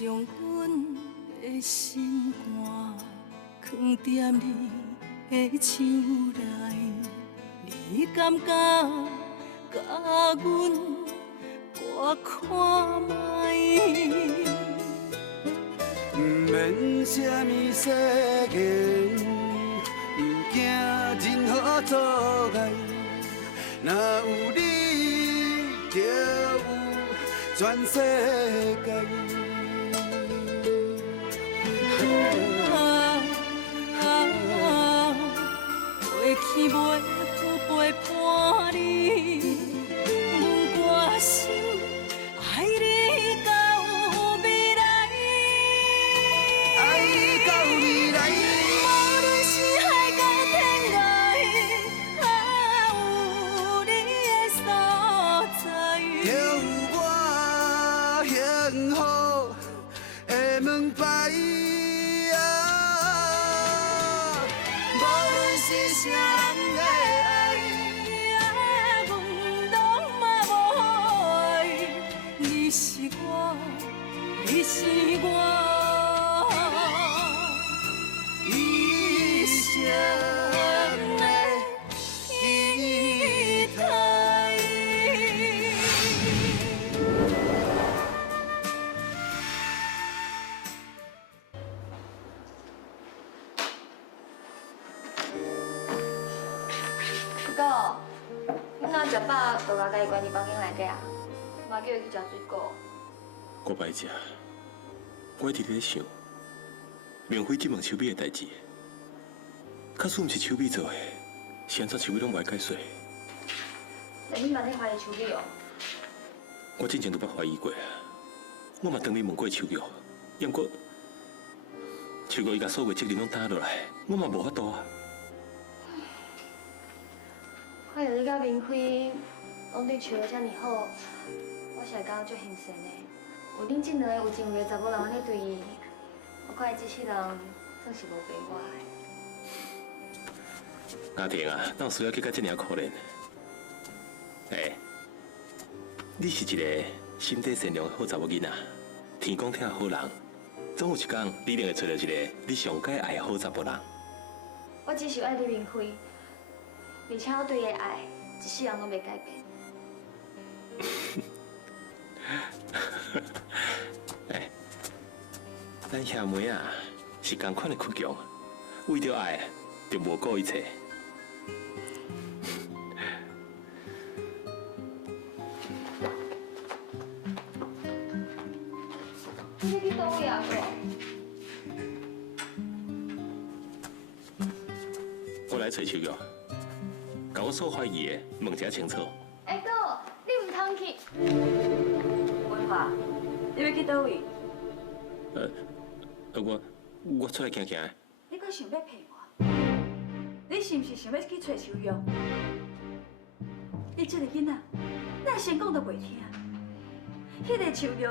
将阮的心肝藏在你的手内，你敢甲阮我看卖？不免什么世间，不惊任何阻碍，若有你，就有全世界。过去袂有陪伴你，我心爱你到未来，爱到未来。无论是海角天涯，有你的所在，就有我幸福的门牌。无论是啥人的爱，阮拢嘛无爱，你是我，你是我一生的期待。哥，囡仔食饱就甲家己关伫房间内底啊，莫叫伊去食水果。我歹食，我一直咧想，明辉这问秋美的代志，假使毋是秋美做的，是安怎秋美拢袂解说？但你嘛在怀疑秋美哦？我之前都捌怀疑过啊，我嘛当面问过秋玉，不过秋玉伊甲所有责任拢担落来，我嘛无法度啊。看到你甲明辉拢对秋玉遮尔好，我是会感觉足幸神的。有恁这两个有情味的查某人安尼对伊，我看伊这世人算是无白活的。阿婷啊，哪有需要去到这尔可怜？你是一个心地善良的好查某囡仔，天公疼好人，总有一天你一定会找到一个你上该爱的好查某人。我只是爱你明辉，而且我对伊的爱一世人拢袂改变。咱兄妹啊是同款的倔强，为着爱就无顾一切。你去倒位啊？我来找秋玉，甲我所怀疑的问个清楚。哎哥，你唔通去？文华，你要去倒位？我出来行行的。你阁想要骗我？你是毋是想要去找秋玉？你这个囡仔，哪先讲都袂听。迄个秋玉，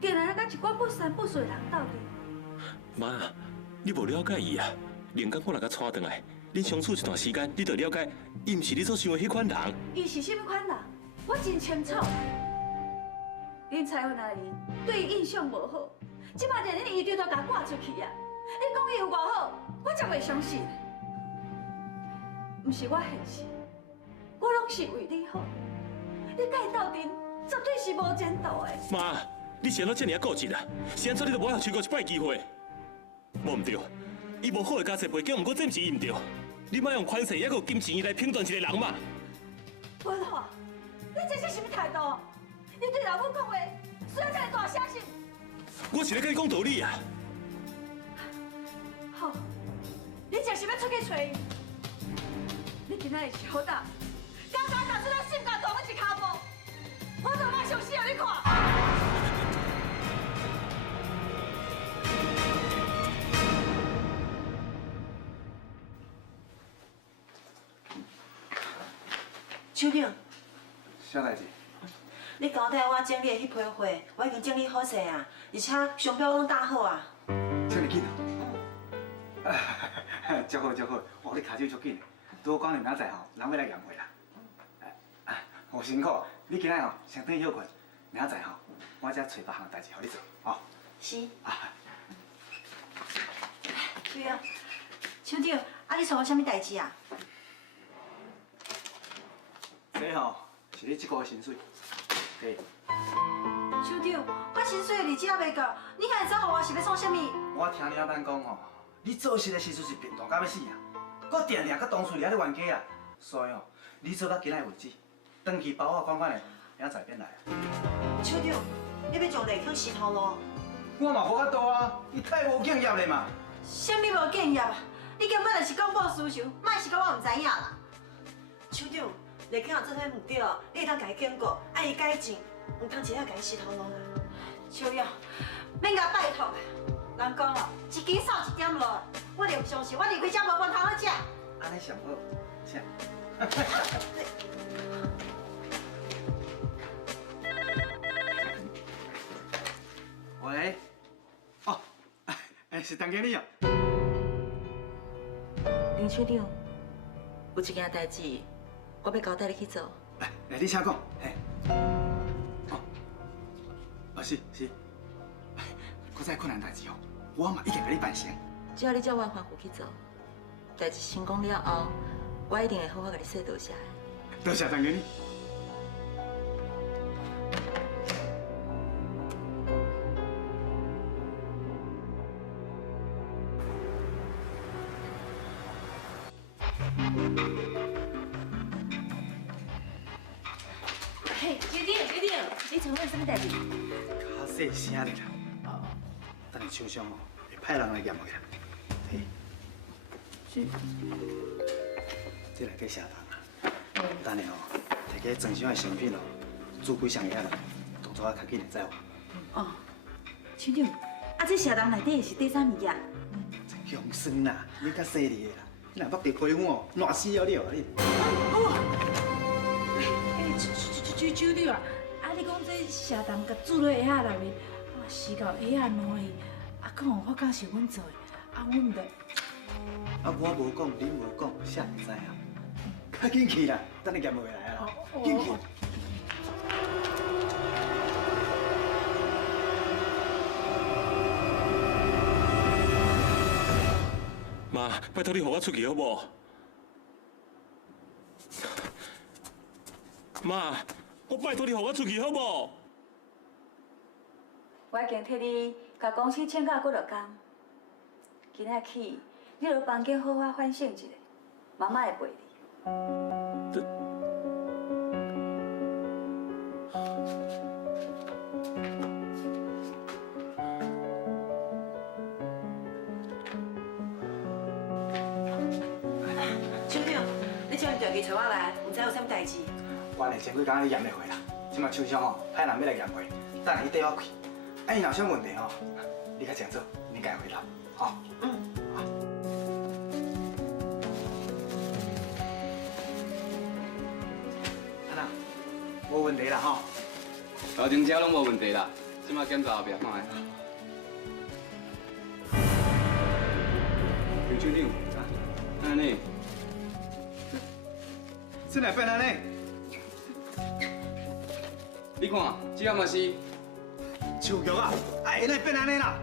竟然甲一寡不三不四的人斗阵。妈，你无了解伊啊！连讲我若甲带转来，恁相处一段时间，你就了解，伊毋是你所想的迄款人。伊是什么款人？我真清楚。恁彩云阿姨对伊印象无好，即摆连恁姨丈都甲赶出去啊！你讲伊有偌好，我才袂相信。毋是我现实，我拢是为你好。你甲伊斗阵，绝对是无前途的。妈，你是安怎这尔固执啊？是安怎你都无让秋哥一摆机会？无毋对，伊无好的家世背景，毋过这毋是伊毋对。你莫用款势，还有金钱来评断一个人嘛？文华，你这是什么态度？你对老母讲话，需要这个大声是？我是咧跟你讲道理啊！好，你真是要出去找伊？你今仔日是好打，刚刚打出咱性格大我一骹步，我就莫相信让你看。秋玲，啥代志？你交代我整理的迄批货，我已经整理好势啊，而且商标拢打好啊。这么紧啊？足好足好，哇！你骹手足紧，拄好讲你明仔载吼，人要来验货啦。好辛苦，你今仔吼先等休困，明仔载吼，我再找别项代志互你做，吼。是。啊，对啊，厂长，啊你找我啥物代志啊？这吼是你这个月薪水，对。厂长，我薪水的日子还未到，你还会知道我是要创啥物？我听你阿班讲吼，你做事的时阵是贫惰到要死啊，搁定定甲同事掠咧冤家啊，所以吼，你做到今仔为止，长期包我款款的，明仔载便来。厂长，你要将内腔石头路？我嘛无法度啊，你太无敬业咧嘛。啥物无敬业啊？你根本就是公报私仇，莫是讲我唔知影啦。厂长，内腔做伙唔对，你会当甲伊警告，爱伊改进，唔通直接甲伊石头路啦。厂长，免甲拜托啊！人讲哦，一斤少一点落，我就唔相信，我离开遮无饭通好食。安尼上好，请。喂，哦，是陈经理哦。林处长，有一件代志，我要交代你去做。来，你请讲。嘿，是，搁再困难代志哦，我嘛一定给你办成。只要你照我吩咐去做，代志成功了后，我一定会好好甲你说多谢的。多谢陈经理。嘿，决定，你找我有什么代志？较细声咧啦。等下厂商哦，会派人来验回啦。嘿，是。这内底写单啊。等下哦，摕个装箱的成品哦，煮几箱下来，动作较紧的知无？哦，厂长，啊，这茶单内底是第啥物件？香酸啦，你较细腻的啦。你若捌地批发哦，烂死了了你。厂长啊，啊，你讲这茶单甲煮落下内面，哇，死到下啊烂去，啊，讲有法讲是阮做的，啊，阮唔得。啊，我无讲，你无讲，谁会知啊？较紧去啦，等你验回来啦，紧去。妈，拜托你让我出去好不好？妈，我拜托你让我出去好不好？我已经替你甲公司请假几落工，今仔起你落房间好好反省一下，妈妈会陪你。厂长，你叫人调去找我来，唔知有啥物代志？我呢前几工去验了回啦，即马厂商哦派人要来验回，等下你缀我去。啊，伊若有啥问题哦，你较清楚，你家回答，吼。啊那，无问题啦吼。头前车拢无问题啦，即马检查后壁看下。刘厂长，安尼，真来变安尼？你看，这也嘛是。手脚啊，会来变安尼啦？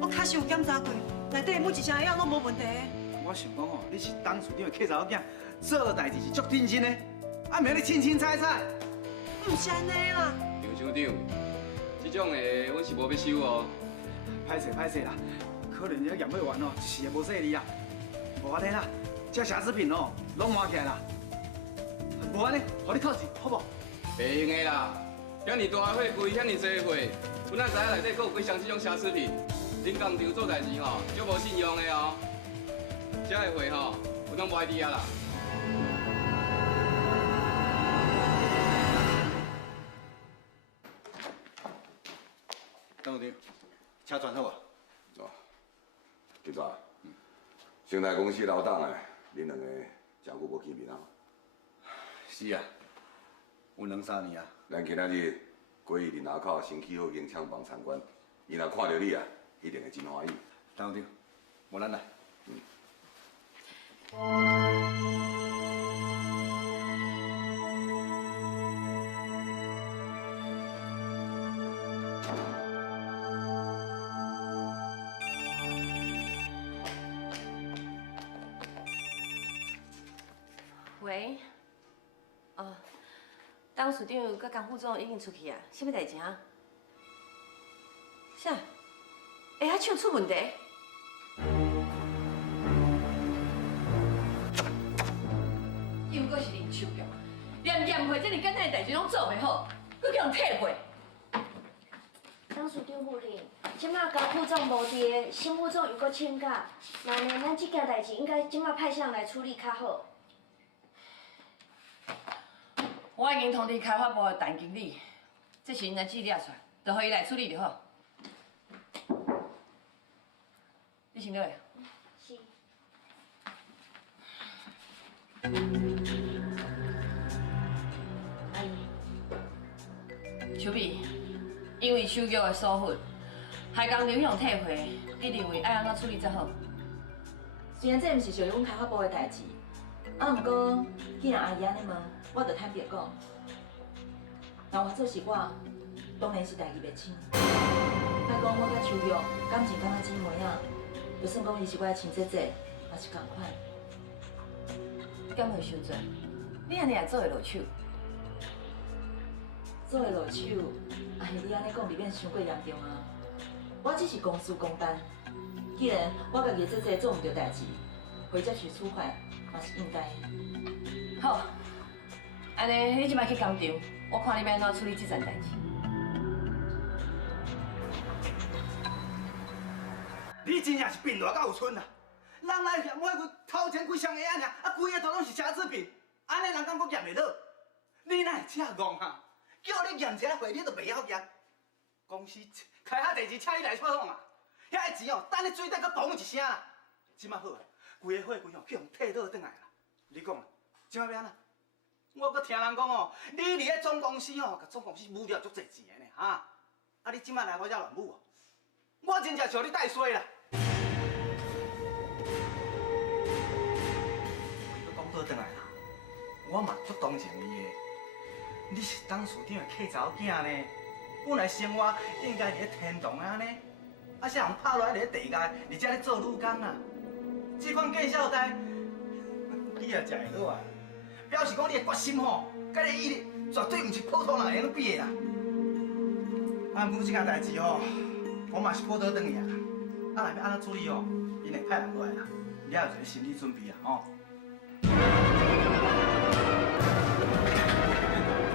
我确实有检查过，内底每一项药拢无问题。我想讲哦，你是董事长的客查某囝，做代志是足认真的，啊，免你清清彩彩。唔是安尼啦。刘厂长，这种的阮是无要收哦。歹势啦，可能这验不完哦，一时会无说你啦。无法听啦，这瑕疵品哦，拢换起来啦。无安尼，互你扣钱，好不？袂用的啦，遐尼大的货柜，遐尼济的货，阮哪知影内底阁有几箱这种瑕疵品？恁工厂做代志吼，足无信用的哦。这的货吼，有当歪伫啊啦。董事长，车转好啊。哦，记住啊，生态公司老董诶，恁两个真久无见面啊。是啊，有2、3年啊。咱今仔日过去林下口新起好间厂房参观，伊若看到你啊，一定会真欢喜。董事长，无咱来。喂，董事长甲江副总已经出去啊，什么代志啊？啥？会晓唱出问题？又搁是恁手脚，连宴会这么简单的代志拢做袂好，搁叫人退会。董事长夫人，即马高副总无伫，新副总又搁请假，那呢，咱这件代志应该即马派谁来处理较好？我已经通知开发部的陈经理，这是因的资料出来，就让伊来处理就好。你先落来。是。阿姨。秋碧，因为手脚的疏忽，害工人向退回，你认为爱安怎处理才好？虽然这毋是属于阮开发部的代志，毋过既然阿姨安尼问，我就坦白讲，若换做是我，当然是代志袂清。莫讲我甲秋玉感情敢若姊妹啊，就算讲伊是我的亲姐姐，也是共款。敢会伤济？你安尼也做会落手？做会落手，也是你安尼讲未免伤过严重啊。我只是公事公办，既然我家己姐姐做毋到代志，被接受处罚嘛是应该的。好，安尼你即摆去工厂，我看你要安怎处理这件代志。你真正是病偌到有寸啊！人来嫌我迄头前几双鞋仔尔，规个都拢是瑕疵品，安尼人敢搁验袂落？你哪会这戆啊？叫你验一下货，你都袂晓验。公司开遐代志，请你来撮访啊！遐个钱哦，等你水底搁嘣一声啦。即马好啊，规个货柜哦，去互退倒转来啦。你讲啊，即马要安怎？我搁听人讲哦，你伫咧总公司哦，甲总公司侮辱足侪钱的呢，哈！啊，你即马来我遮乱舞哦，我真正想你带衰啦！讲倒转来啦，我嘛足同情你的。你是董事长的客查某囝呢，本来生活应该伫咧天堂啊呢，啊，谁人拍落来伫咧地界，而且咧做女工啊？这款见笑代，你也食会落啊？表示讲你的决心吼，甲你毅力绝对毋是普通人会用比的啦。啊，不过这件代志吼，我嘛是抱倒转去啊。啊，内面安怎处理哦？因会派人过来啦，你也有一个心理准备啊，吼。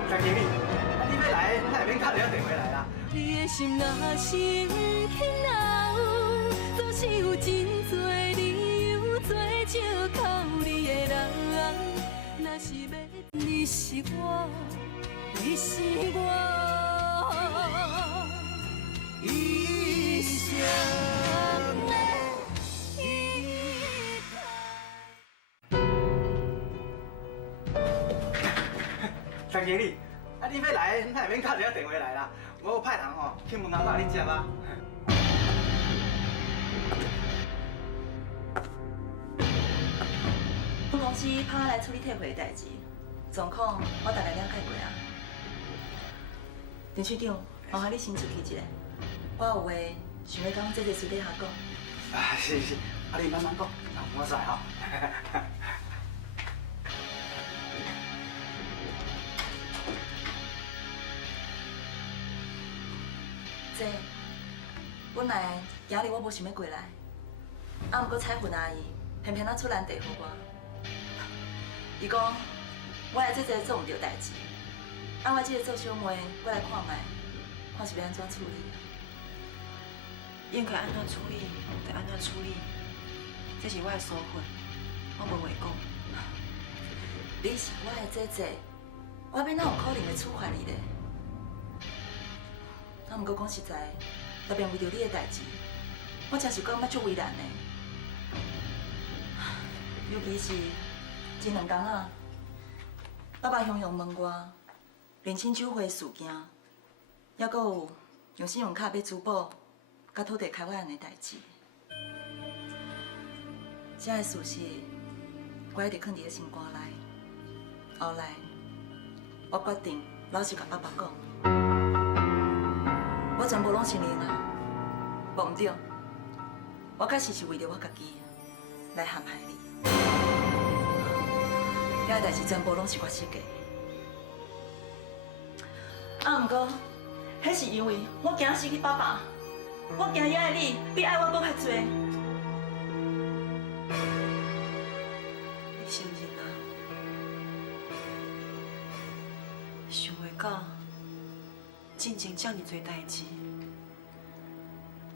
张经理，你要来，咱免敲一下电话来啦。你的心若是轻留，总是有真多理由做借口你的人。若是要你是我，你是我一生的依靠。张经理，啊，你要来，咱免敲一下电话来啦。我有派人吼去门口甲你接啊。本公司派我来处理退回的代志，状况我大概了解过啊。陈处长，麻烦你先出去一下，我有话想要甲阮姐姐私底下讲。啊，是，啊，你慢慢讲，啊，我知吼。姐，本来今日我无想要过来，啊，毋过彩云阿姨偏偏出难题予我。伊讲我的姐姐做毋到代志，啊，我这个做小妹，我来看卖，看是要安怎处理。应该安怎处理，就安怎处理，这是我的疏忽，我无话讲。你是我的姐姐，我要哪有可能会处罚你咧？啊，毋过讲实在，特别为着你的代志，我真是感觉足为难的。尤其是前2天啊，爸爸雄雄问我认亲酒会事件，还阁有用信用卡买珠宝、甲土地开发案的代志。这个事实，我一直藏伫个心肝内。后来，我决定老实甲爸爸讲。我全部拢承认啊，无毋对，我确实是为着我家己来陷害你。遐代志全部拢是我设计的。啊，毋过，迄是因为我惊失去爸爸，我惊遐的你比爱我搁较多。你承认啊？想袂到，进前遮尔多代志，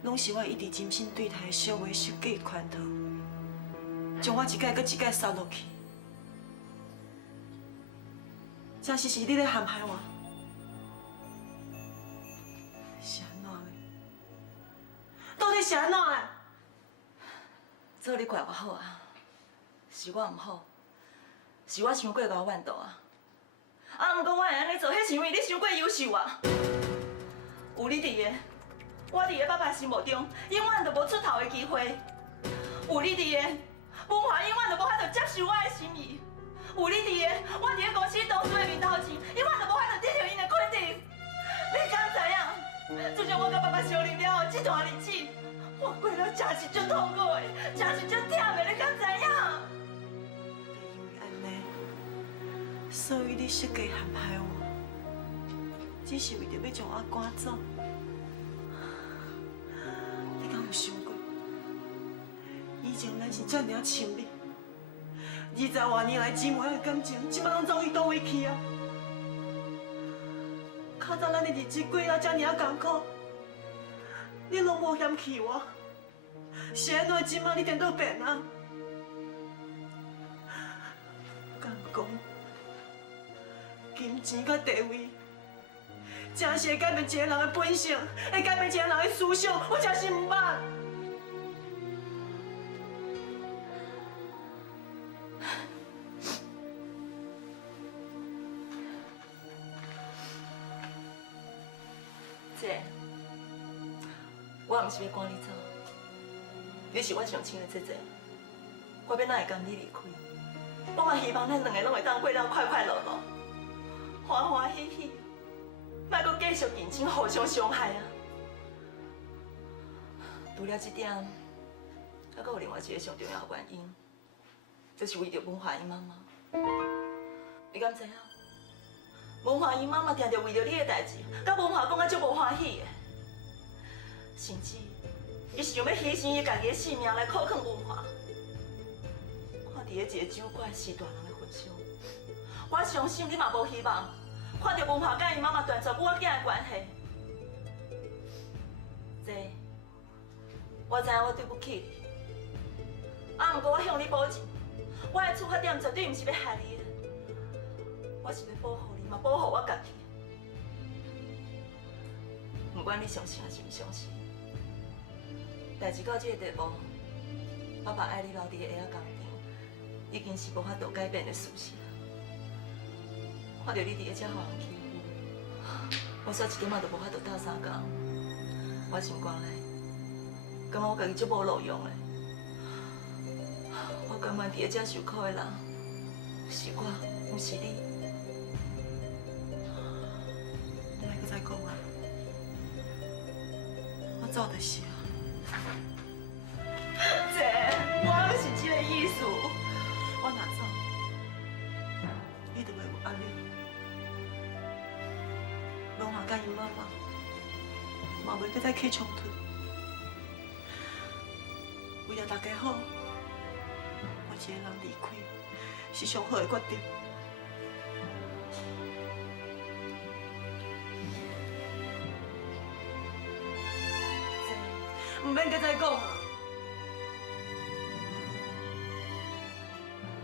拢是我一直精心对待的小话设计圈套，将我一届搁一届杀落去。真是你咧陷害我，是安怎的？到底是安怎的？做你怪我好啊，是我毋好，是我想过高怨妒啊。啊，毋过我会安尼做，迄是因为你伤过优秀啊。有你伫个，我伫个爸爸心目中永远都无出头的机会。有你伫个，文华永远都无法度接受我的心意。有你伫个，我伫个公司董事的面头前，永远都无法度得到因的肯定。你敢知影？自从我甲爸爸相认了后，这段日子，我过了真是足痛苦的，真是足忝的，你敢知影？因为安尼，所以你设计陷害我，只是为着要将我赶走。你敢有想过，以前咱是这尔亲密，20多年来姊妹的感情，即摆拢走去倒位去啊？较早咱的日子过啊这尔艰苦，你拢无嫌弃我，是安怎？即摆你颠倒变啊？敢讲，金钱甲地位，真是会改变一个人的本性，会改变一个人的思想，我真是毋捌。姐，我毋是要赶你走，你是我上亲的姐姐，我要哪会甘你离开？我嘛希望咱两个拢会当过了快快乐乐，欢欢喜喜，莫阁继续竞争，互相伤害啊！除了这点，还阁有另外一个上重要的原因，就是为着文华因妈妈。你敢知影？文华因妈妈定着为着你的代志，甲文华讲啊足无欢喜的，甚至伊想要牺牲伊家己的性命来犒劝文华。看伫个一个酒馆是大人的份上，我相信你嘛无希望看到文华甲伊妈妈断绝我囝的关系。姐，我知影我对不起你，啊，毋过我向你保证，我的出发点绝对毋是要害你的，我是要保护你嘛，保护我家己。不管你相信还是毋相信，代志到这个地步，爸爸爱你留伫个下仔工厂，已经是无法度改变的事实。看到你伫个遮互人欺负，我煞一点仔都无法度斗相共，我心肝内感觉我家己足无路用的。我甘愿伫个遮受苦的人是我，毋是你。你来搁再讲啊！我走就是啊。姐，我毋是这个意思。我若走，你就袂有压力。文华甲伊妈妈嘛袂再起冲突。为了大家好，我一个人离开是上好的决定。姐，唔免搁再讲啊！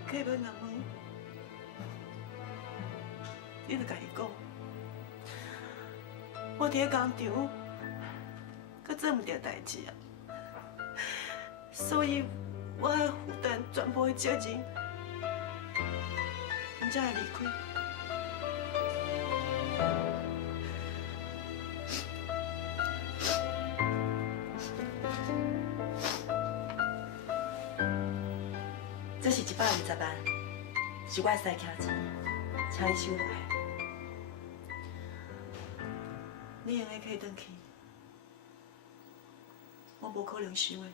客人若问，你就家己讲，我伫个工厂，搁做唔着代志啊，所以我要负担全部的责任，你才会离开。这是120万，是我的塞卡钱，请你收落来。你用的可以转去，我无可能收的。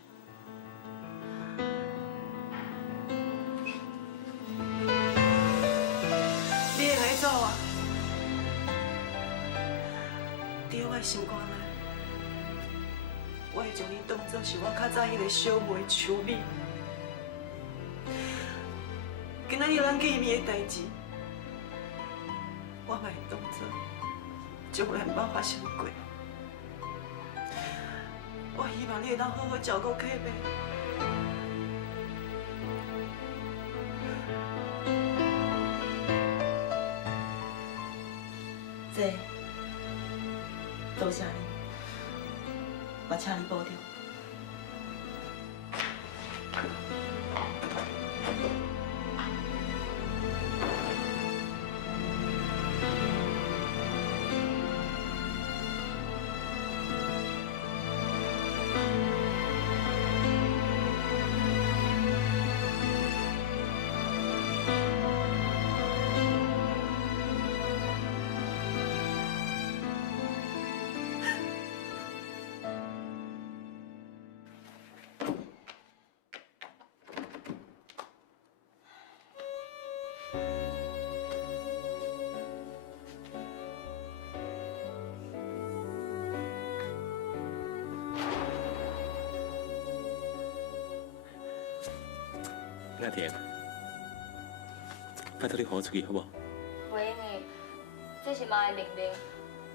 心肝内，我会将你当作是我较早迄个小妹秋美。今仔日咱见面的代志，我嘛会当作从来冇发生过。我希望你会当好好照顾客妹。这，多谢你，我请你保重。阿婷，拜托你放我出去好不好？袂用的，这是妈的命令，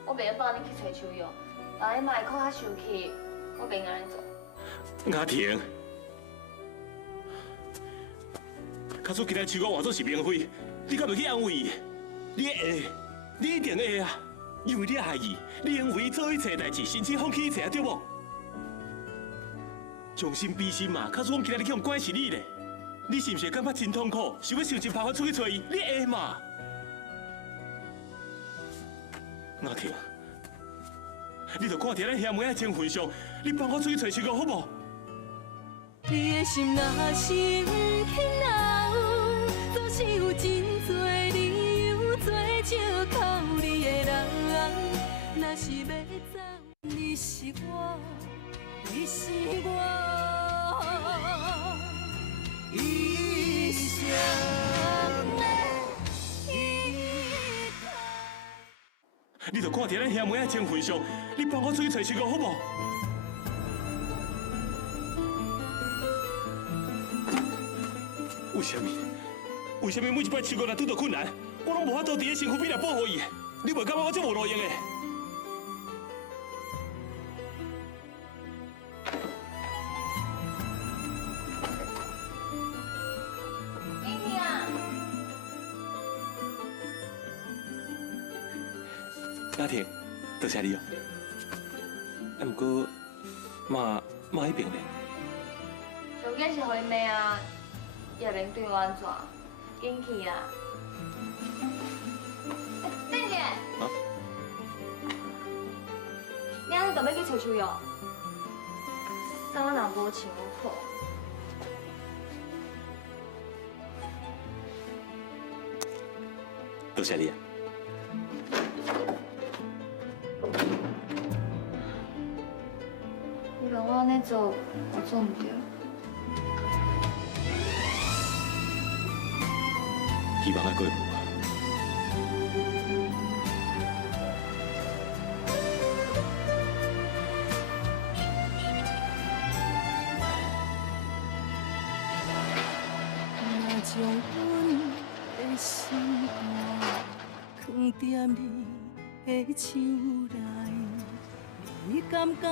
我袂用帮你去找秋药，万一妈的口较生气，我袂安尼做。阿婷，假使今日秋哥换作是明辉，你敢袂去安慰伊？你会，你一定会啊！因为你爱伊，你用为伊做一切代志，甚至放弃一切，对不？将心比心嘛，假使我今日去用关是你咧。 你是不是感觉真痛苦？想要想尽办法出去找伊？你会嘛？阿婷，你着看在咱兄妹仔情分上，你帮我出去找秋哥好无？你的心若是不肯留，总是有真多理由做借口。你的人，若是要走，你是我，你是我。 一生的依靠。你着看在咱兄妹仔情分上，你帮我出去找秋哥好无？为什么？为什么每一摆秋哥若拄到困难，我拢无法度伫个身躯边来保护伊？你袂感觉我这无路用的？ 阿婷，多谢你哦。啊，不过妈迄边咧，上紧是回妹啊，也免对我安怎，紧去啦。等下。啊？你安尼就要去找秋药？衫若无穿好。多谢你啊。 我安尼做，我做唔对。希望爱过好啊。若将阮的心肝放在你的手内，你感觉？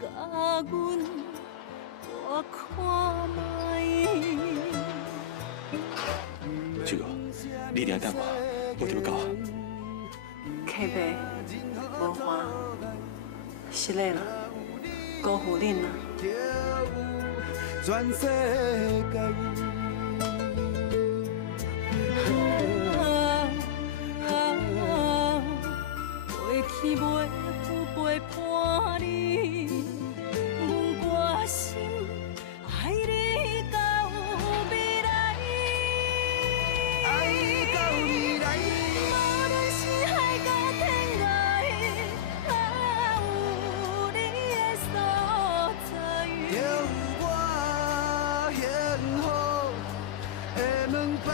甲阮多看卖。秋哥，你一定要等我就要到啊。客妹，无烦，是嘞啦，辜负恁啦。全世界。过去袂有陪伴你。 爱你到未来，爱到未来。无论是海角天涯，有你的所在，就有我幸福的门牌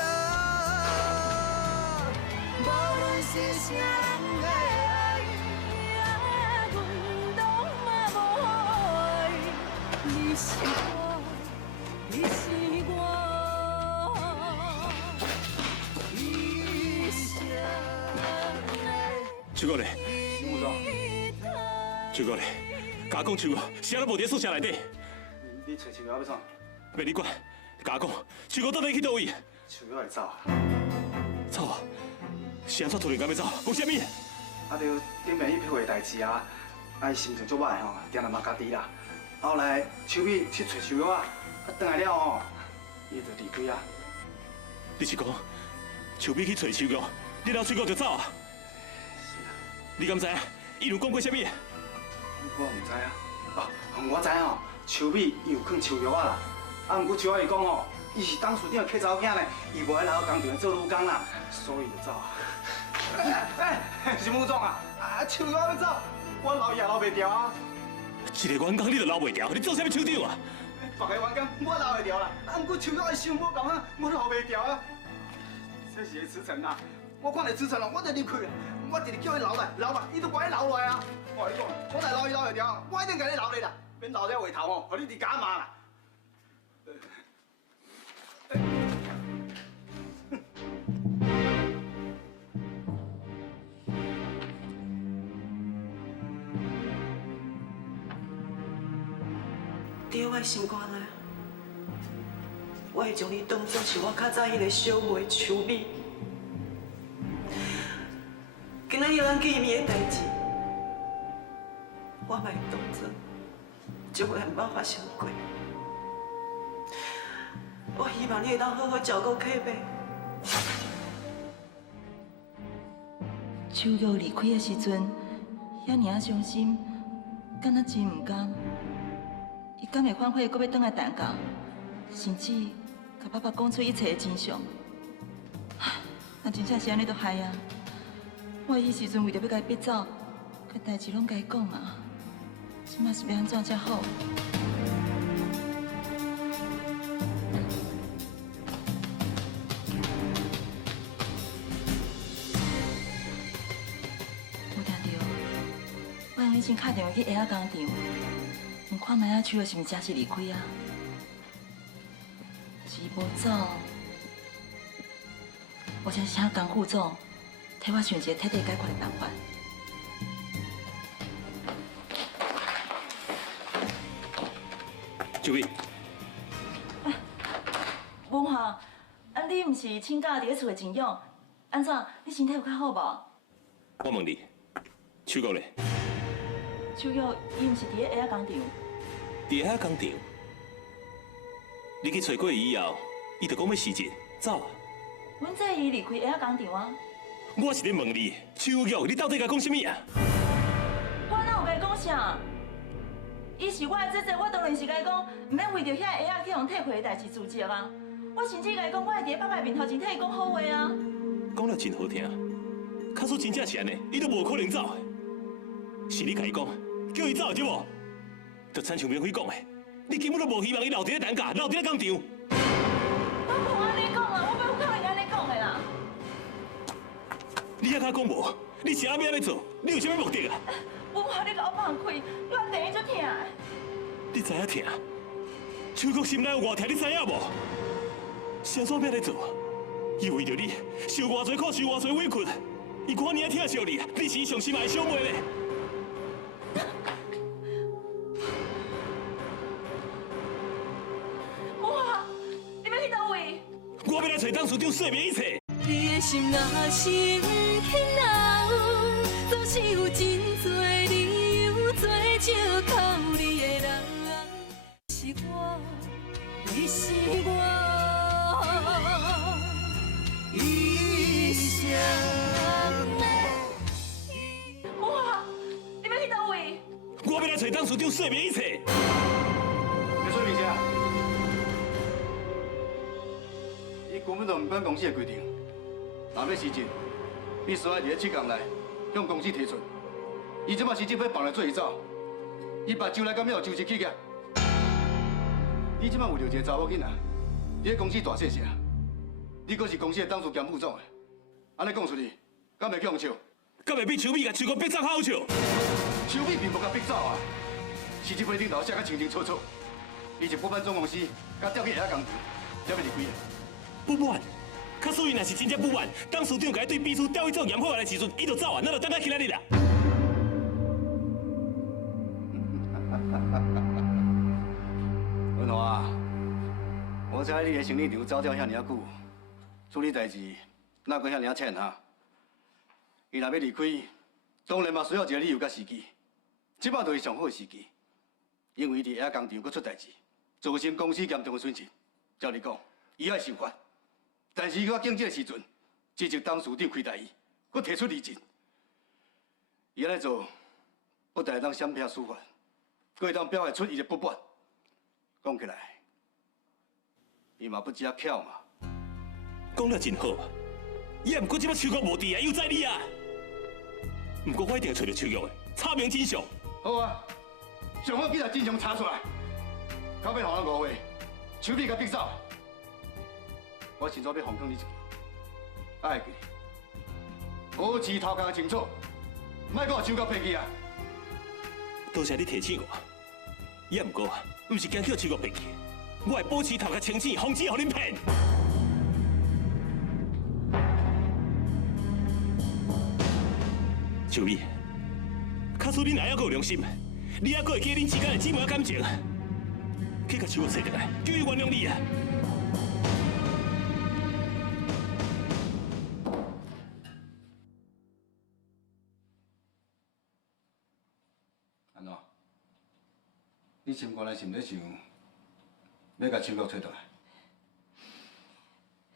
啊！无论是啥人的。是我，你是我，一生的。秋哥嘞，吴总，秋哥嘞，甲我讲秋哥，是安怎无伫宿舍内底？你找秋瑶要创？袂你管，甲我讲，秋哥到底去倒位？秋瑶会走啊？走啊！是安怎突然间要走？讲啥物？啊，就顶面迄批货代志啊，伊心情足歹吼，定来骂家己啦。后来秋美去找秋瑶啊，转来了吼，伊就离开啊。你是讲秋美去找秋哥，你老水哥就走啊？是啊。你敢知影伊有讲过啥物？我唔知啊。哦，我知吼，秋美伊有劝秋瑶啊啦。啊，毋过秋瑶伊讲吼，伊是当厝顶的客查某囝呢，伊无爱留工场做女工啦，所以就走啊。是吴总啊，秋瑶要走，我留也留袂掉啊。一个员工你都留袂掉，你做啥物厂长啊？别个员工我留会掉啦，啊，毋过秋瑶的想法共啊，我留袂掉啊。这是个辞呈啊，我看到辞呈了，我就离开啊。我直直叫伊留来，留嘛，伊都不爱留落来啊。我跟你讲，我来留伊留会掉，我一定甲你留咧啦，免留了回头吼，互你伫假骂啦。在我心肝内，我会将你当作是我较早迄个小妹秋美。今仔日咱见面的代志，我嘛会当作从来毋捌发生过。我希望你会当好好照顾客买。秋玉离开的时阵，遐尔啊伤心，敢若真毋甘。伊敢会反悔，搁要转来谈工，甚至甲爸爸讲出一切的真相。那真正是安尼，都害啊！我迄时阵为着要甲伊逼走，甲代志拢甲伊讲啊，即马是要安怎才好？有听到？我用以前打电话去下仔工厂。看卖啊，秋儿是毋是真是离开啊？是伊无走，我才是请江副总替我想一个彻底解决的办法。秋美，文华，啊，你毋是请假伫咧厝的静养，安怎？你身体有较好无？我问你，秋哥咧？秋玉伊毋是伫咧下仔工厂？伫遐工厂，你去找过伊以后，伊就讲要辞职走啊。阮这伊离开下仔工厂啊。我是咧问你，秋玉，你到底甲讲啥物啊？我哪有甲伊讲啥？伊是我的姐姐，我当然是甲伊讲，毋免为着遐下仔去互退货的代志自责啊。我甚至甲伊讲，我会伫咧爸爸面头前替伊讲好话啊。讲了真好听，假使真正是安尼，伊都无可能走的。是你甲伊讲，叫伊走对无？就亲像明辉讲的，你根本都无希望伊留伫咧担架，留伫咧工厂。我无安尼讲啊，我不可能安尼讲的啦。你还敢讲无？你是安怎要做？你有啥物目的啊？我怕你甲我放开，我第一就疼的。你知影疼？秋哥心内有偌疼，你知影无？是安怎要来做？伊为着你受偌济苦，受偌济委屈，伊看你啊疼惜你，你是伊上心爱的小妹咧。我要来找当处长说明一切。你的心若是轻留，总是有真多理由做借口。你的人是我，你是我，一生的。哇！你要去倒位？我要来找当处长说明一切。要说明啥？伊根本就唔管公司的规定，若要辞职，必须要伫咧7天内向公司提出。伊即马辞职要放来做伊走，伊目睭内敢有就是企业。你即马为着一个查某囡仔，伫咧公司大细声，你阁是公司的董事兼副总的，安尼讲出去，敢袂去互笑？敢会比秋美甲秋哥逼走较好笑？秋美并无甲逼走啊，辞职批顶头写甲清清楚楚，你就补办总公司，甲调去下工厂，才要离开的。不满，卡所以若是真正不满，当署长甲伊对秘书调去做验货的时阵，伊就走啊，那就等到起来日啦。文华，我知你的行李场走掉遐尔久，处理代志哪过遐尔浅哈？伊若要离开，当然嘛需要一个理由甲时机。即摆就是上好的时机，因为伫遐工厂佫出代志，造成公司严重的损失。照你讲，伊爱受罚，但是伊较经济的时阵，只就当署长亏待伊，佫提出离职。伊安尼做，不但会当闪避司法，佫会当表现出伊的不满。讲起来，伊嘛不只巧嘛。讲得真好，也毋过即摆秋月无伫啊，又在你啊。毋过我一定会找到秋月的，查明真相。好啊，上好记把真相查出来。到尾互咱误会，手笔甲逼走。我现在要奉劝你一句，爱记保持头壳清楚，莫搁手甲偏去啊。多谢你提醒我，也毋过，毋是惊叫秋月骗去，我会保持头壳清醒，防止互恁骗。秋米，假使恁还还阁有良心，你还阁会记恁之间的姊妹感情，去甲秋月找回来，叫伊原谅你啊！安怎？你心肝内是毋咧想要甲秋月找倒来？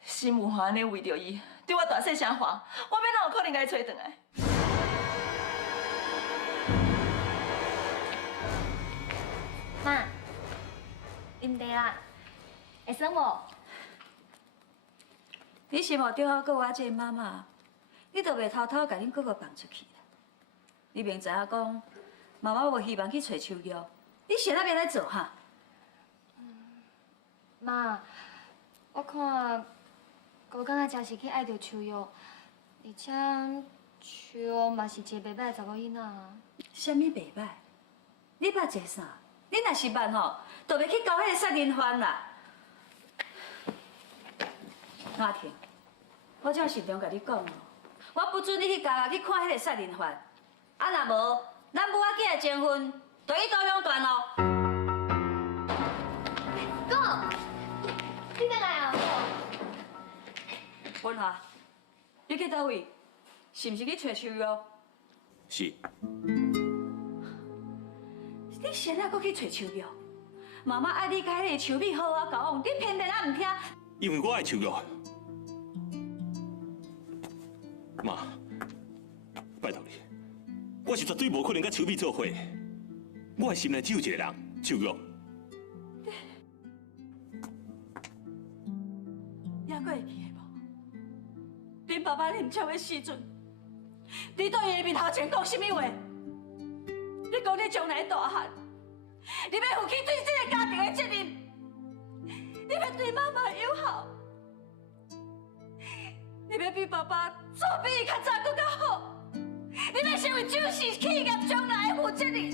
心有华安尼为着伊，对我大细声话，我要哪有可能甲伊找倒来？妈，饮茶啦，会爽无？你是无对我过我这妈妈，你都袂偷偷甲恁哥哥放出去啦。你明知影讲，妈妈无希望去找秋玉，你现在要来做哈？妈，我看哥刚才真是去爱着秋玉，而且秋玉嘛是一个袂歹的查某囡仔。啥物袂歹？你捌坐啥？你若是捌吼，就袂去搞迄个杀人犯啦。阿婷，我正慎重甲你讲哦，我不准你去家去看迄个杀人犯。啊，若无，咱母仔囝的情分就一刀两断哦。哥，你回来啊？文华，你去倒位？是毋是去找秋玉？是。你现在搁去找秋玉？妈妈爱你甲迄个秋米好好交往，你偏偏啊唔听。因为我爱秋玉。妈，拜托你，我是绝对无可能甲秋米做伙。我的心内只有一个人，秋玉。还阁会记得无？恁爸爸啉酒的时阵，你对伊的面头前讲什么话？你讲你将来大汉，你要负起对这个家庭的责任，你要对妈妈友好，你要比爸爸做比伊较早更较好，你要成为上市企业将来的负责人。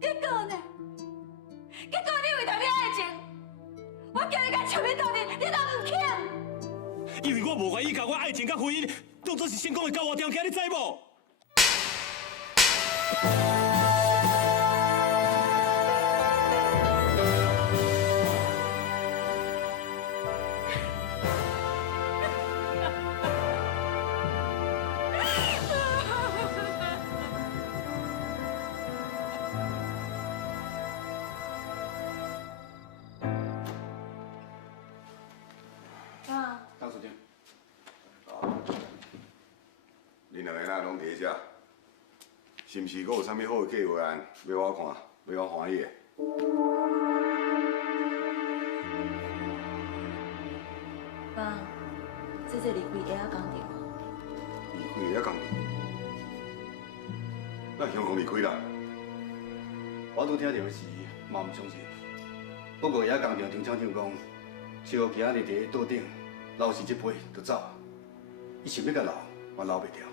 结果呢？结果你为着你爱情，我叫你甲秋米斗阵，你都唔肯。因为我无愿意把我爱情甲婚姻当作是成功的交换条件，你知无？当署长，恁两个哪拢伫遮？是毋是阁有啥物好的计划案要我看，要我欢喜的？爸，这离开下仔工厂。离开遐工厂？咱香港离开啦？我拄听到时嘛唔相信，不过遐工厂张厂长讲，小今日伫桌顶捞死一杯就走，伊想要甲捞，嘛捞袂掉。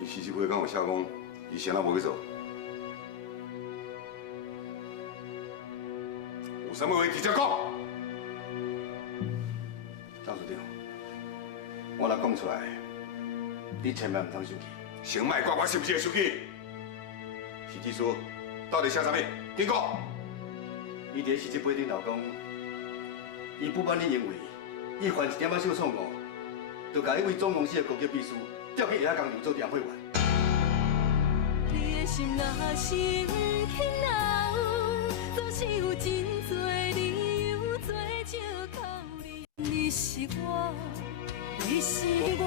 伊死这杯敢有写讲，伊谁人无去做？啥物话直接讲。张处长，我若讲出来，你千万唔通生气。先莫管我是不是会生气，是技术到底写啥物？紧讲。伊伫实习杯顶头讲，伊不满你认为伊犯一点仔小错误，就甲迄位总公司的高级秘书调去下工厂做店会员。你的心若生气恼，总是有真多理由做借口。你是我，你是我。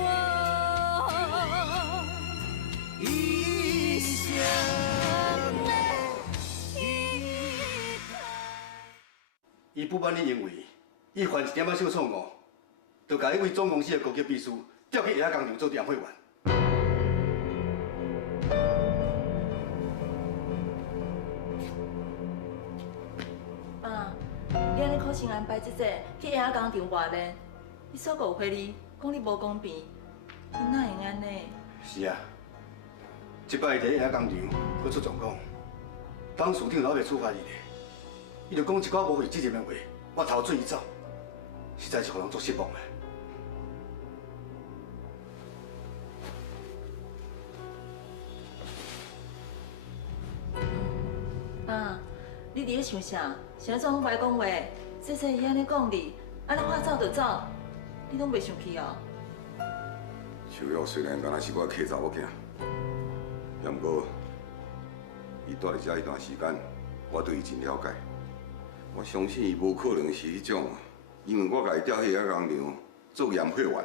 一生的依靠。伊不满你认为伊犯一点仔小错误，就甲迄位总公司的高级秘书调去下工厂做店会员。爸，你安尼苦心安排这去下工厂外练，你所有回你讲你无公平，你哪会安尼？是啊。即摆伊伫遐工厂，佫出状况，当署长老袂处罚伊咧，伊就讲一寡无负责任的话，我头水伊走，实在是互人足失望的。爸，你伫咧想啥？是安怎讲歹讲话？说伊安尼讲你，安尼我走就走，你拢袂生气哦？秋玉虽然敢若是我的客查某囝。也毋过，伊住伫遮一段时间，我对伊真了解。我相信伊无可能是迄种，因为我甲伊调去遐工厂做验血员，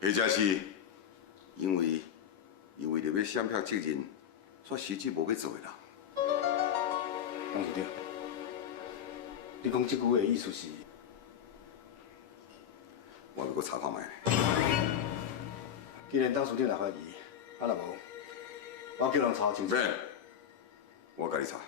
或者是因为伊为着要闪避责任，煞实际无要做的人。张处长，你讲即句话的意思是？我要搁查看卖。既然张处长来怀疑，啊若无？我叫人查清楚。我甲你查。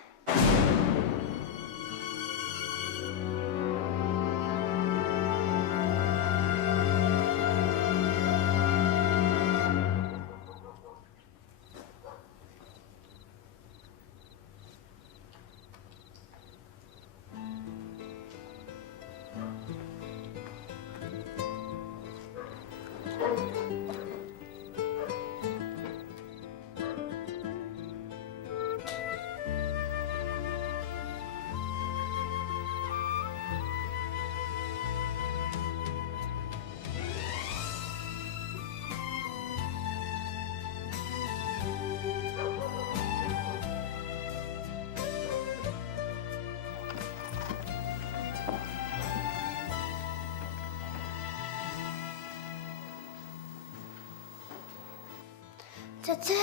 姐姐，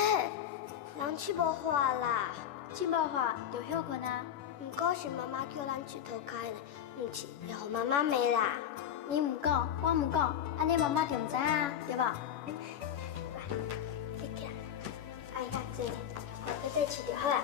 人吃无化啦，吃无化就休困啊。不过是妈妈叫咱去逃开的，唔是会互妈妈骂啦。你唔讲，我唔讲，安尼妈妈就唔知影，对吧？姐姐，爱较济，互姐姐吃就好啊。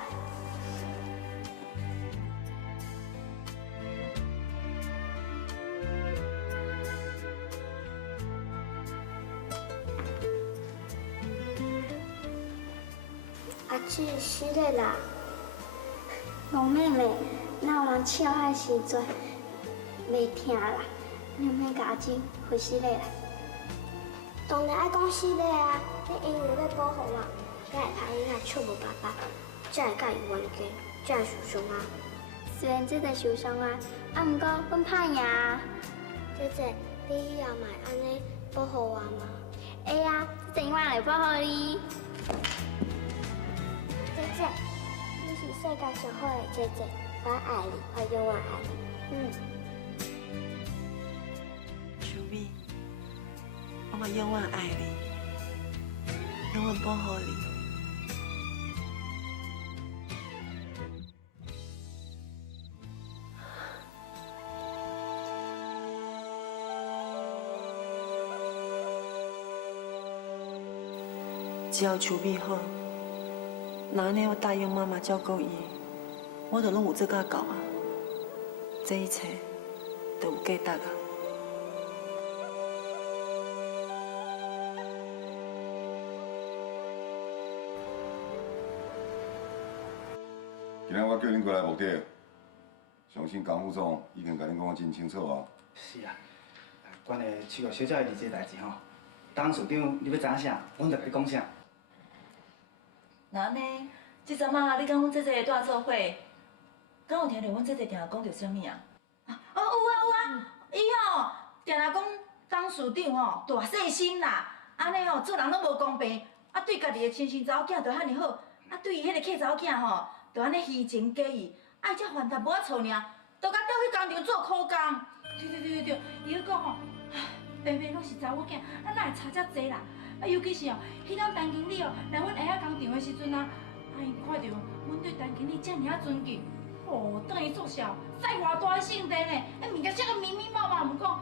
阿姊死咧啦！戆妹妹，哪有人笑遐时阵袂疼啦？你免甲阿姊回死咧啦。当然爱讲死咧啊！你因为要保护我，才会怕伊若出无爸爸，才会甲伊冤家，才会受伤啊。虽然这个受伤啊，毋过阮怕赢啊。姐姐，你以后嘛安尼保护我吗？会啊，这我来保护你。姐姐，你是世界上好的姐姐，我爱你，我永远爱你。秋米，我永远爱你，永远保护你。只要秋米好。那安尼我答应妈妈照顾伊，我就拢有做甲到啊。这一切都有价值啊。今日我叫恁过来目的，相信信江副总已经甲恁讲得真清楚啊。是啊，关于树玉小姐的这个代志吼，董事长你要知影啥，阮就甲你讲啥。那安尼，即阵啊，你甲阮姐姐带做伙，敢有听到阮姐姐定讲着啥物啊？有啊，伊吼定讲董事长吼大细心啦，安尼吼做人拢无公平，啊对家己的亲生查某囝就遐尼好，啊对伊迄个客查某囝吼就安尼虚情假意，啊伊才犯淡薄仔错尔，就甲调去工厂做苦工。对，伊迄讲吼，白白拢是查某囝，啊哪会差遮济啦？啊尤其是哦，迄当陈经理哦来阮下仔工厂的时阵啊，伊看到阮对陈经理遮尔啊尊敬，哦等伊作小，使偌大的圣殿呢，物件写个密密麻麻，毋讲。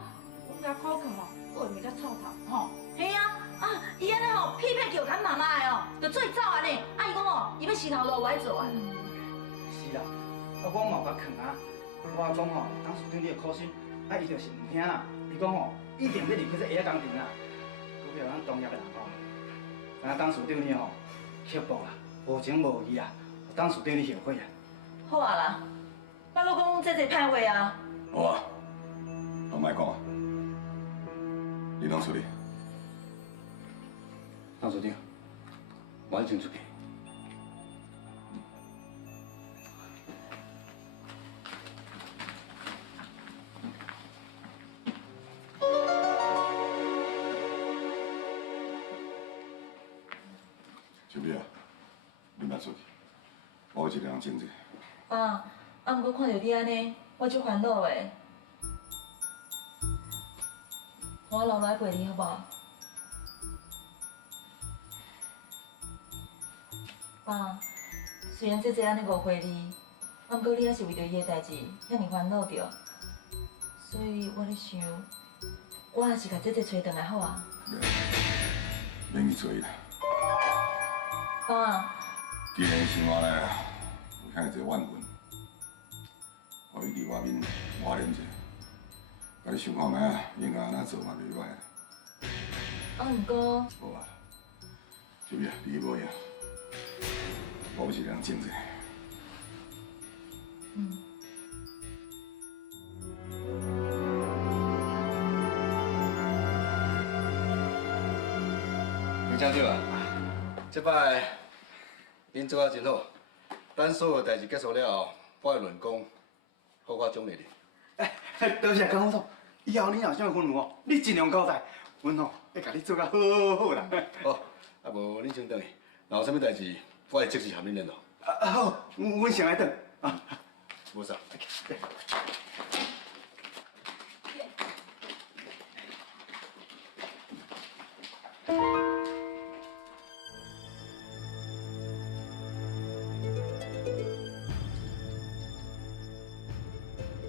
阮甲口渴哦，我会咪甲臭头吼。嘿啊，伊安尼吼屁屁叫咱妈妈的哦，就做伊走安尼。伊讲吼，伊要死头路我爱做啊。是啦，我嘛有甲劝啊，我讲吼，董事长你的苦心，伊就是唔听啦。伊讲吼，一定要离开这下工厂啦。股票咱同业的人吼，咱董事长你吼刻薄啦，无情无义啊，董事长你后悔啊。好啊啦，我老公姐姐歹话啊。好啊，都莫讲啊。你拢处理。董事长，我已经出去。小美啊，你莫出去，我有一个人请者。爸，毋过看到你安尼，我足烦恼的。我留来陪你好不好？爸，虽然姐姐安尼误会你，毋过你还是为着伊的代志遐尼烦恼着，所以我咧想，我还是甲姐姐找回来好啊。免去找伊啦。爸，既然生活内有遐尼侪怨恨，互伊伫我面磨练者，甲你想看觅啊，应该安怎做嘛袂歹。毋过，无啊，小美啊，你去无影，我有一个人请者。林厂长啊，这摆恁做啊真好，等所有代志结束了后，我会论功，好我奖励你。多谢江副总，以后你若有啥吩咐哦，你尽量交代，阮吼会甲你做甲好啦。好，啊无恁先等去，若有啥物代志，我会即时和恁联络。好，阮先来等。啊，无啥。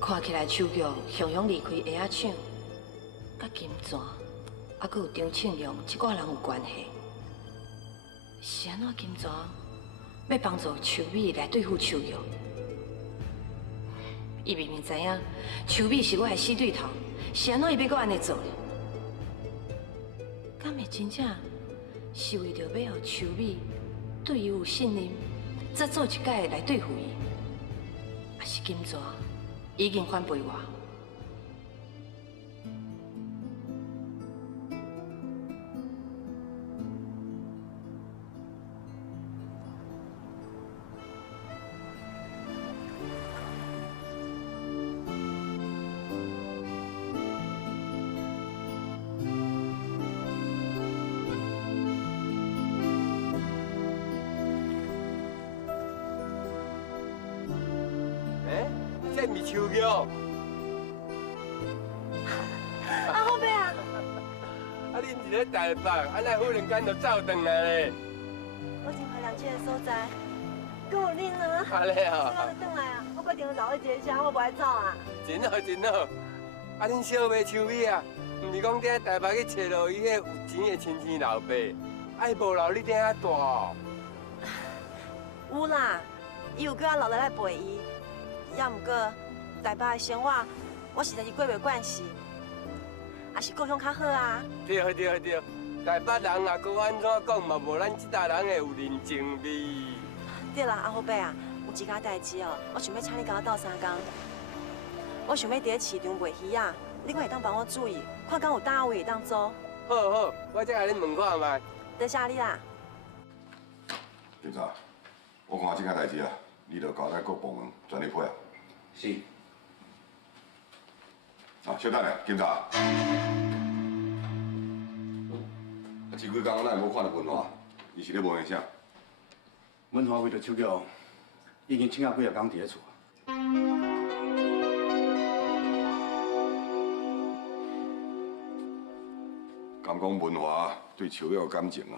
看起来手玉雄雄离开下仔厂，甲金泉，还佫有张庆阳这挂人有关系。是安怎金泉要帮助秋美来对付手玉？伊明明知影秋美是我的死对头，是安怎伊要佫安尼做呢？敢会真正是为着要让秋美对伊有信任，再做一摆来对付伊？还是金泉已经反背我？这毋是手玉。啊，后背啊！啊，你毋是咧台北，啊，哪忽然间就走转来咧？我真怀念这个所在，跟有恁呢。安尼啊？我转来啊，我决定留喺这乡，我不爱走啊。真好真好。啊，恁小妹秋美啊，毋是讲伫台北去找到伊迄有钱的亲生老爸，啊，伊无留你顶遐大哦。有啦，伊有叫我留来陪伊。也毋过，台北的生活，我实在是过袂惯势，也是故乡较好啊。对，台北人啊，搁安怎讲嘛，无咱即搭人的有人情味。对啦，阿虎伯啊，有一件代志哦，我想要请你甲我斗相共。我想要伫咧市场卖鱼啊，你可会当帮我注意，看敢有单位会当租。好好，我再来你问看卖。多谢你啦。警察，我看这件代志啊，你着交代各部门全力配合。是。啊，小等下，警察。这几工咱会无看到文化，伊是咧无闲啥？文华为着手脚，已经请假几啊天伫咧厝。敢讲文华对秋瑶感情啊，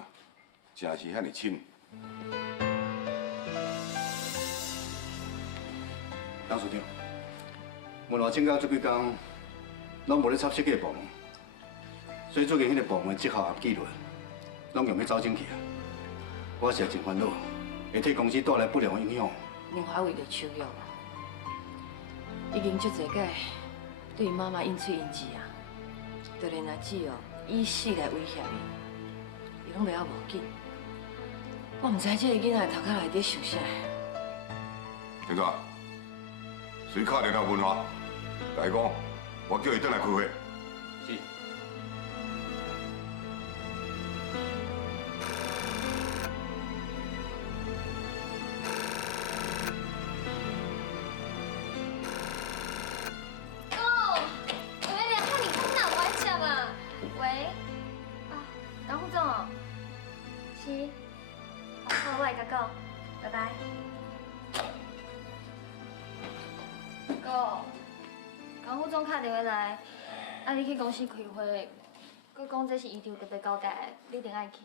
真是遐尼深。董事长，文华请假这几天，拢无咧插设计部门，所以最近迄个部门绩效和纪律，拢用去走进去啊。我实在真烦恼，会替公司带来不良影响。文华为着秋瑶，已经足侪届对伊妈妈因嘴因舌啊，就连阿姊哦。 以死来威胁伊，伊拢袂晓无紧。我唔知这个囡仔头壳内底想啥。警察，随敲电话问话，甲伊讲，我叫伊转来开会。是。拜拜。哥，江副总打电话来，你去公司开会，佮讲这是医疗特别交代的，你一定爱去。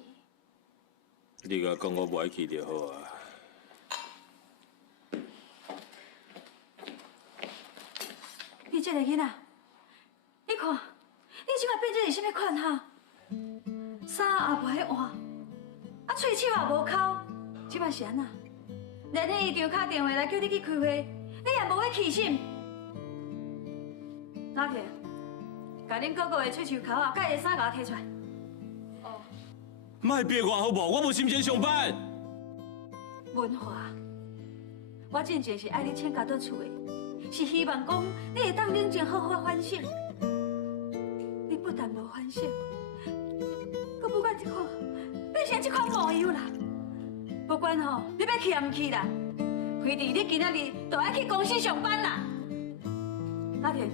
你甲讲我无爱去就好啊。你这个囡仔，你看，你即摆变这是啥物款哈？衫也无爱换，喙齿也无抠，即摆是安那？连迄医场打电话来叫你去开会，你也无爱去心。哪天，甲恁哥哥的喙齿抠啊，甲伊的衫甲我摕出来。哦。莫别我好无？我无心情上班。文华，我真正是爱你请假倒厝的，是希望讲你会当冷静好好反省。你不但无反省，佮不管一看，变成一款模样啦。不管吼，你要去也唔去啦，规日你今仔日就爱去公司上班啦。阿田，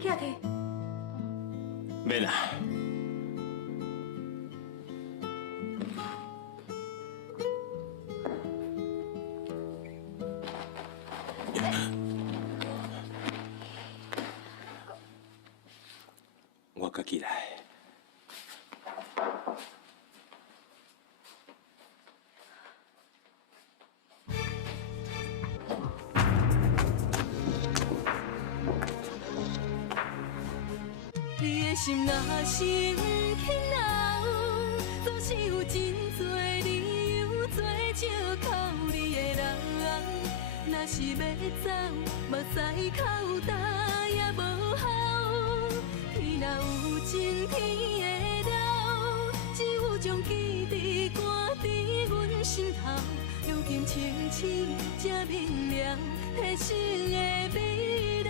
去啊摕。免啦。我家己来。你的心若生起恼，总是有真多理由做借口。你的人，若是要走，目屎口干也无效。天若有情，天会了，只有将记忆挂伫阮心头。如今清醒才明了，体生的美丽。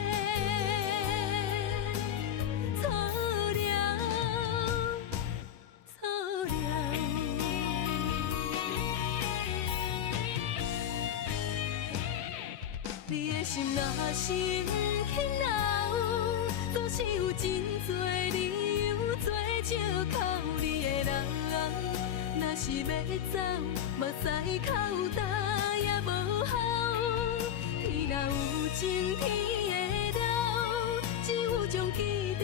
你的心若生起恼，总是有真多理由做借口。你的人，若是要走，目屎口干也无效。天若有情，天会了，只有将记忆